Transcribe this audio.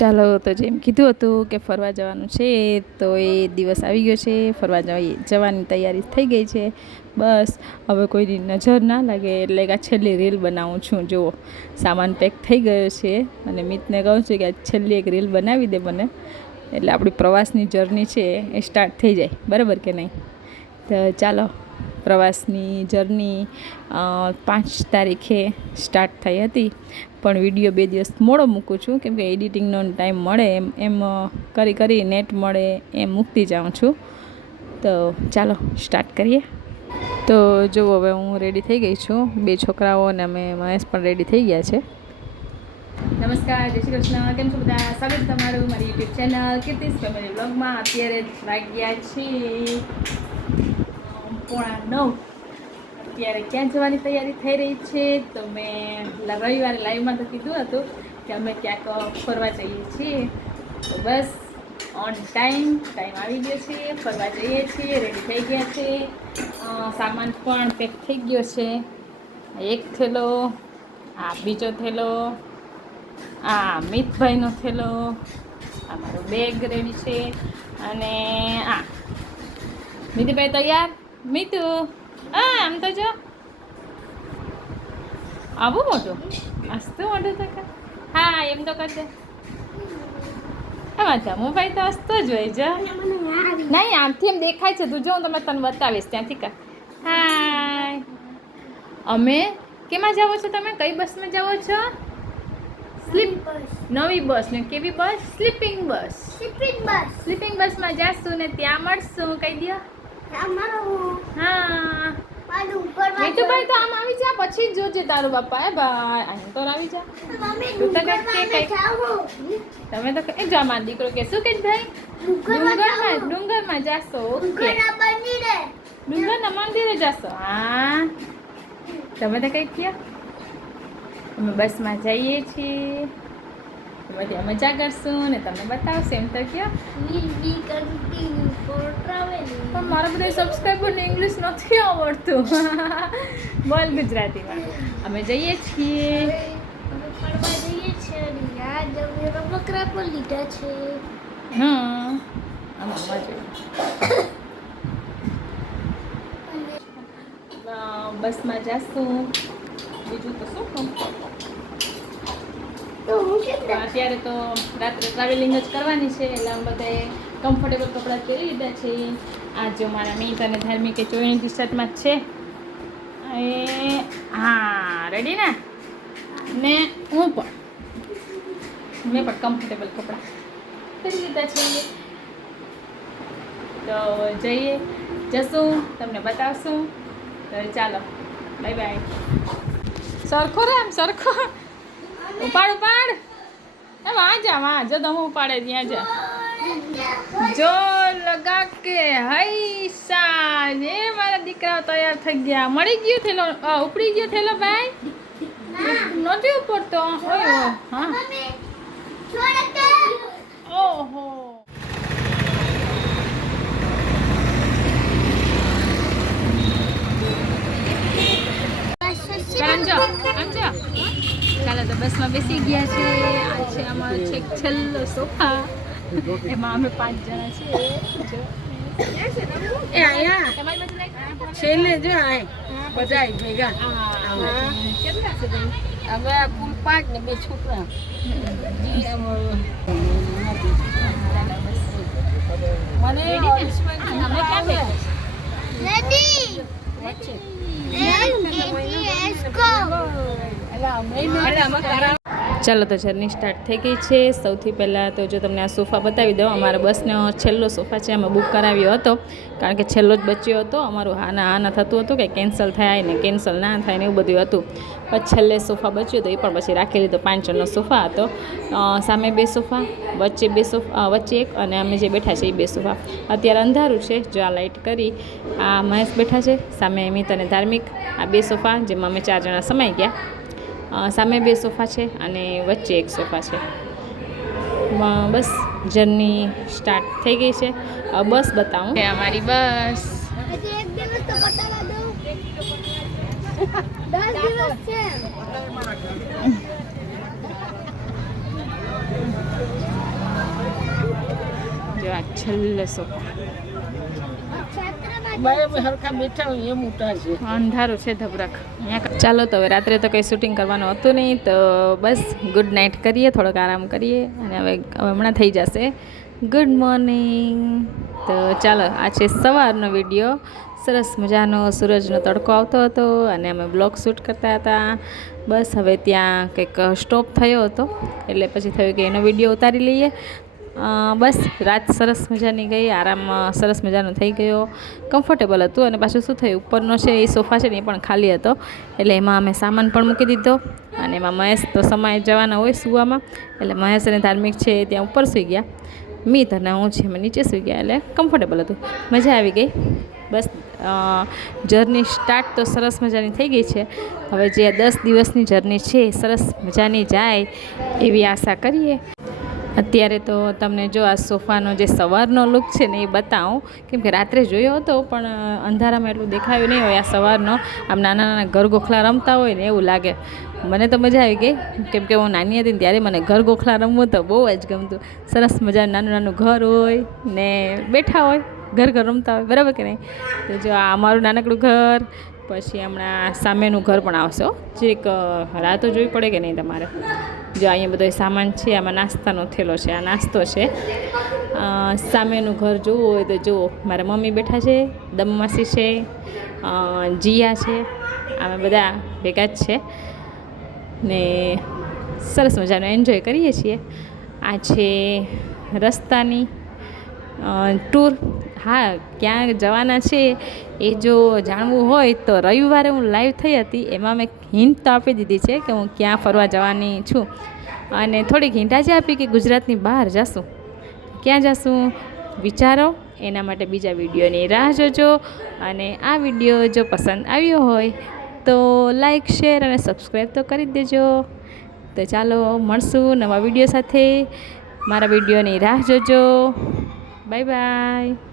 ચાલો તો જેમ કીધું હતું કે ફરવા જવાનું છે તો એ દિવસ આવી ગયો છે. ફરવા જવાની તૈયારી થઈ ગઈ છે. બસ હવે કોઈની નજર ના લાગે એટલે કે આ છેલ્લી રીલ બનાવું છું. જુઓ સામાન પેક થઈ ગયો છે અને મિતને કહું છું કે આ છેલ્લી એક રીલ બનાવી દે મને, એટલે આપણી પ્રવાસની જર્ની છે એ સ્ટાર્ટ થઈ જાય, બરાબર કે નહીં? તો ચાલો, પ્રવાસની જર્ની 5 તારીખે સ્ટાર્ટ થઈ હતી, પણ વિડીયો 2 દિવસ મોડો મૂકું છું કેમ કે એડિટિંગનો ટાઈમ મળે એમ કરી નેટ મળે એમ મૂકતી જાઉં છું. તો ચાલો સ્ટાર્ટ કરીએ. તો જુઓ હવે હું રેડી થઈ ગઈ છું, 2 છોકરાઓ અને અમે મહેશ પણ રેડી થઈ ગયા છે. નમસ્કાર, જય શ્રી કૃષ્ણ. કેમ છો બધા? સ્વાગત તમારું મારી યુટ્યુબ ચેનલ કીર્તિસ ફેમિલી વ્લોગમાં. અત્યારે વાગ્યા છે 8:45. અત્યારે ક્યાં જવાની તૈયારી થઈ રહી છે? તો મેં રવિવારે લાઈવમાં તો કીધું હતું કે અમે ક્યાંક ફરવા જઈએ છીએ. તો બસ ઓન ટાઈમ આવી ગયો છે, ફરવા જઈએ છીએ, રેડી થઈ ગયા છે. સામાન પણ પેક થઈ ગયો છે. એક થેલો, આ બીજો થેલો, આ મિતભાઈનો થેલો, આ મારો બેગ રેડી છે, અને આ મિતુભાઈ તૈયાર? મિતુ આમ તો જો આવું મોટું હસતું મોટું તો હા એમ તો કરશે. એમાં જમુભાઈ તો હસતો જ હોય છે. નહીં આમથી એમ દેખાય છે. તું જો હું તને બતાવીશ ત્યાંથી કર. હાય, અમે કેમાં જાઓ છો? તમે કઈ બસમાં જાઓ છો? નવી બસ ને કેવી બસ? સ્લીપિંગ બસમાં જાશું ને ત્યાં મળશું. કહી દો. હા મીઠુભાઈ તો આમ આવી જા, પછી જ જોજે તારું બાપા. એ ભાઈ અહીં તો આવી જા. તમે તો એ જા મારો દીકરો કે શું કે ભાઈ ડુંગરમાં જાશો? ડુંગરના મંદિરે જાશો? હા તમે તો કઈ કહો. અમે બસમાં જઈએ છીએ, બધી મજા કરશું ને તમને બતાવશું. એમ તો કહો. પણ મારા બધા સબસ્ક્રાઈબરને ઇંગ્લિશ નથી આવડતું. બોલ ગુજરાતીમાં. અમે જઈએ છીએ બસમાં જાશું. બીજું તો શું કહું, અત્યારે તો રાત્રે ટ્રાવેલિંગ જ કરવાની છે એટલે આમ બધાએ કમ્ફર્ટેબલ કપડાં પહેરી લીધા છે. આ જો મારા મીત અને ધાર્મિકે ચોઈની ટી શર્ટમાં જ છે. એ હા રેડી ને હું પણ મેં પણ કમ્ફર્ટેબલ કપડાં પહેરી લીધા છે. તો જશું, તમને બતાવશું. તો ચાલો બાય બાય. સરખો રે આમ સરખો ઉપાડ એમ આ જો તમે ઉપાડે ત્યાં જા. જો લગા કે હૈસા ને મારા દીકરાઓ તૈયાર થઈ ગયા. મળી ગયો થેલો, ઉપડી ગયો થેલો ભાઈ? નથી ઉપડતો. હા ઓહો ચાલો તો બસમાં બેસી ગયા છે. આ છે અમારો છેલ્લો સોફા, એમાં અમે 5 જણા છીએ. છેલ્લે જો બધા ભેગા હવે કુલ 5 ને 2 છોકરા. ચાલો તો જર્ની સ્ટાર્ટ થઈ ગઈ છે. સૌથી પહેલાં તો જો તમને આ સોફા બતાવી દઉં. અમારા બસનો છેલ્લો સોફા છે, અમે બુક કરાવ્યો હતો કારણ કે છેલ્લો જ બચ્યો હતો. અમારું હાના થતું હતું કે કેન્સલ થાય ને કેન્સલ ના થાય ને એવું બધું હતું. પછી છેલ્લે સોફા બચ્યો હતો, એ પણ પછી રાખી લીધો. 5 જણનો સોફા હતો. સામે 2 સોફા, વચ્ચે 2 સોફા, વચ્ચે એક, અને અમે જે બેઠા છે એ 2 સોફા. અત્યારે અંધારું છે, જો આ લાઇટ કરી. આ મહેશ બેઠા છે, સામે મિત અને ધાર્મિક. આ 2 સોફા જેમાં અમે 4 જણા સમાઈ ગયા. સામે 2 સોફા છે અને વચ્ચે 1 સોફા છે. બસ જર્ની સ્ટાર્ટ થઈ ગઈ છે. બસ બતાવું અમારી બસ. 10 દિવસ છે. છેલ્લે સોફા હરખા બેઠા હોય એમ ઉતાર છે. અંધારું છે ધબરાક. ચાલો તો હવે રાત્રે તો કંઈ શૂટિંગ કરવાનું હતું નહીં, તો બસ ગુડ નાઇટ કરીએ, થોડોક આરામ કરીએ અને હવે હમણાં થઈ જશે ગુડ મોર્નિંગ. તો ચાલો, આ છે સવારનો વિડીયો. સરસ મજાનો સૂરજનો તડકો આવતો હતો અને અમે બ્લોગ શૂટ કરતા હતા. બસ હવે ત્યાં કંઈક સ્ટોપ થયો હતો એટલે પછી થયું કે એનો વિડીયો ઉતારી લઈએ. બસ રાત સરસ મજાની ગઈ, આરામ સરસ મજાનો થઈ ગયો, કમ્ફર્ટેબલ હતું. અને પાછું શું થયું, ઉપરનો છે એ સોફા છે ને એ પણ ખાલી હતો, એટલે એમાં અમે સામાન પણ મૂકી દીધો. અને એમાં મહેશ તો સમાય જવાના હોય સૂવામાં, એટલે મહેશ અને ધાર્મિક છે ત્યાં ઉપર સૂઈ ગયા, મિત અને હું છે અમે નીચે સૂઈ ગયા, એટલે કમ્ફર્ટેબલ હતું, મજા આવી ગઈ. બસ જર્ની સ્ટાર્ટ તો સરસ મજાની થઈ ગઈ છે. હવે જે 10 દિવસની જર્ની છે એ સરસ મજાની જાય એવી આશા કરીએ. અત્યારે તો તમને જો આ સોફાનો જે સવારનો લુક છે ને એ બતાવું, કેમ કે રાત્રે જોયો હતો પણ અંધારામાં એટલું દેખાયું નહીં હોય. આ સવારનો આમ નાના નાના ઘર ગોખલા રમતા હોય ને એવું લાગે. મને તો મજા આવી ગઈ, કેમ કે હું નાની હતી ને ત્યારે મને ઘર ગોખલા રમવું તો બહુ જ ગમતું. સરસ મજાનું નાનું નાનું ઘર હોય ને બેઠા હોય, ઘર રમતા હોય, બરાબર કે નહીં? તો જો આ અમારું નાનકડું ઘર, પછી હમણાં સામેનું ઘર પણ આવશે. જે એક રાહ તો જોવી પડે કે નહીં તમારે. જો અહીંયા બધો સામાન છે, આમાં નાસ્તાનો થેલો છે, આ નાસ્તો છે. સામેનું ઘર જોવું હોય તો જુઓ, મારા મમ્મી બેઠા છે, દમમાસી છે, જીયા છે, અમે બધા ભેગા જ છે ને સરસ મજાનો એન્જોય કરીએ છીએ. આ છે રસ્તાની ટૂર. હા, ક્યાં જવાના છે એ જો જાણવું હોય તો રવિવારે હું લાઈવ થઈ હતી, એમાં મેં હિન્ટ તો આપી દીધી છે કે હું ક્યાં ફરવા જવાની છું. અને થોડીક હિન્ટ આજે આપી કે ગુજરાતની બહાર જશું. ક્યાં જશું વિચારો, એના માટે બીજા વિડીયોની રાહ જોજો. અને આ વિડીયો જો પસંદ આવ્યો હોય તો લાઈક, શેર અને સબસ્ક્રાઈબ તો કરી જ દેજો. તો ચાલો મળશું નવા વિડીયો સાથે. મારા વિડીયોની રાહ જોજો. Bye bye.